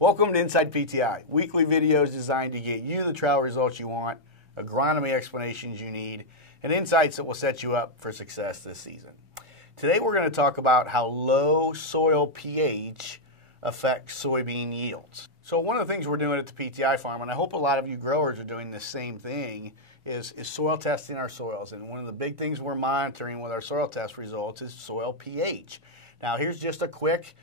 Welcome to Inside PTI, weekly videos designed to get you the trial results you want, agronomy explanations you need, and insights that will set you up for success this season. Today we're going to talk about how low soil pH affects soybean yields. So one of the things we're doing at the PTI farm, and I hope a lot of you growers are doing the same thing, is soil testing our soils. And one of the big things we're monitoring with our soil test results is soil pH. Now here's just a quick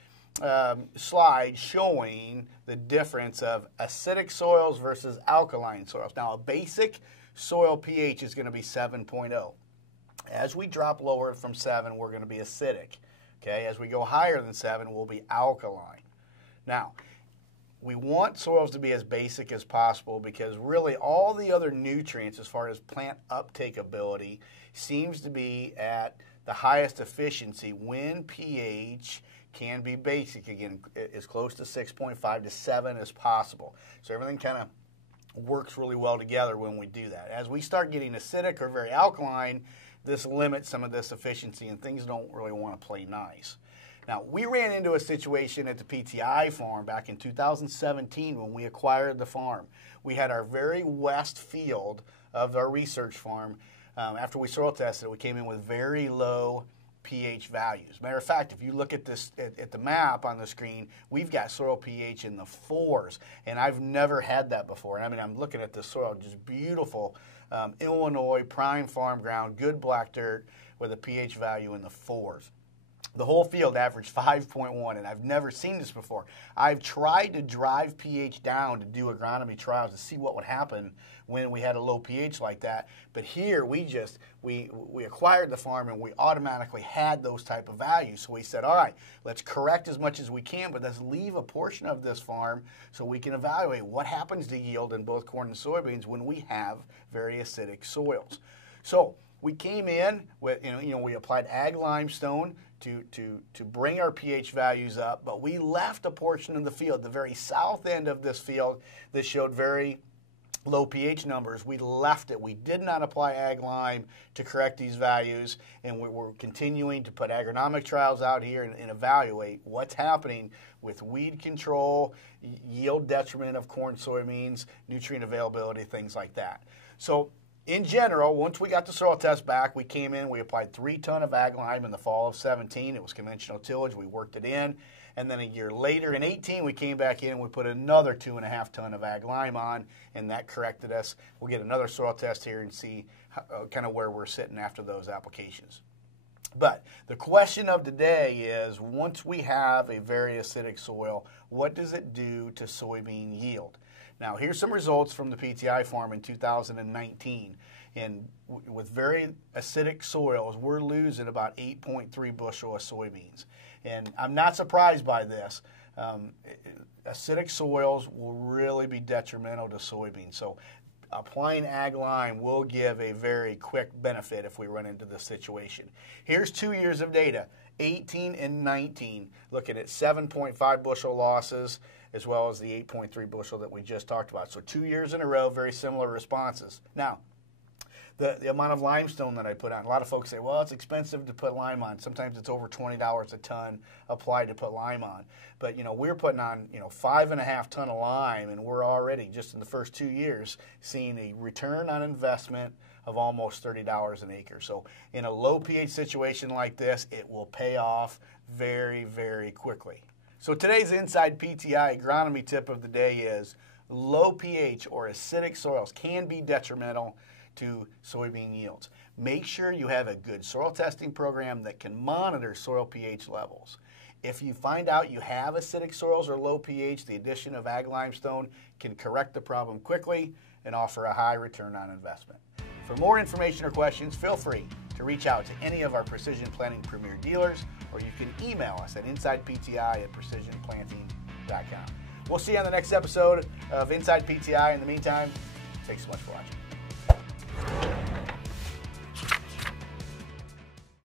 slide showing the difference of acidic soils versus alkaline soils. Now a basic soil pH is going to be 7.0. As we drop lower from 7, we're going to be acidic. Okay, as we go higher than 7, we'll be alkaline. Now, we want soils to be as basic as possible because really all the other nutrients as far as plant uptake ability seems to be at the highest efficiency when pH can be basic, again, as close to 6.5 to 7 as possible. So everything kind of works really well together when we do that. As we start getting acidic or very alkaline, this limits some of this efficiency and things don't really want to play nice. Now, we ran into a situation at the PTI farm back in 2017 when we acquired the farm. We had our very west field of our research farm. After we soil tested it, we came in with very low pH values. Matter of fact, if you look at this at the map on the screen, we've got soil pH in the 4s, and I've never had that before. I mean, I'm looking at this soil, just beautiful Illinois prime farm ground, good black dirt with a pH value in the 4s. The whole field averaged 5.1, and I've never seen this before. I've tried to drive pH down to do agronomy trials to see what would happen when we had a low pH like that. But here we acquired the farm and we automatically had those type of values. So we said, all right, let's correct as much as we can, but let's leave a portion of this farm so we can evaluate what happens to yield in both corn and soybeans when we have very acidic soils. So we came in with, we applied ag limestone to bring our pH values up, but we left a portion of the field, the very south end of this field, that showed very low pH numbers. We left it. We did not apply ag lime to correct these values, and we're continuing to put agronomic trials out here and evaluate what's happening with weed control, yield detriment of corn, soybeans, nutrient availability, things like that. So in general, once we got the soil test back, we came in, we applied 3 tons of ag lime in the fall of 17. It was conventional tillage. We worked it in. And then a year later, in 18, we came back in and we put another 2.5 tons of ag lime on, and that corrected us. We'll get another soil test here and see kind of where we're sitting after those applications. But the question of today is, once we have a very acidic soil, what does it do to soybean yield? Now, here's some results from the PTI farm in 2019. And with very acidic soils, we're losing about 8.3 bushel of soybeans. And I'm not surprised by this. Acidic soils will really be detrimental to soybeans. So applying ag lime will give a very quick benefit if we run into this situation. Here's 2 years of data, 18 and 19, looking at 7.5 bushel losses, as well as the 8.3 bushel that we just talked about. So 2 years in a row, very similar responses. Now, the amount of limestone that I put on, a lot of folks say, well, it's expensive to put lime on. Sometimes it's over $20 a ton applied to put lime on. But, we're putting on, 5.5 tons of lime, and we're already, just in the first 2 years, seeing a return on investment of almost $30 an acre. So in a low pH situation like this, it will pay off very, very quickly. So today's Inside PTI agronomy tip of the day is low pH or acidic soils can be detrimental to soybean yields. Make sure you have a good soil testing program that can monitor soil pH levels. If you find out you have acidic soils or low pH, the addition of ag limestone can correct the problem quickly and offer a high return on investment. For more information or questions, feel free to reach out to any of our Precision Planting Premier dealers, or you can email us at InsidePTI@precisionplanting.com. We'll see you on the next episode of Inside PTI. In the meantime, thanks so much for watching.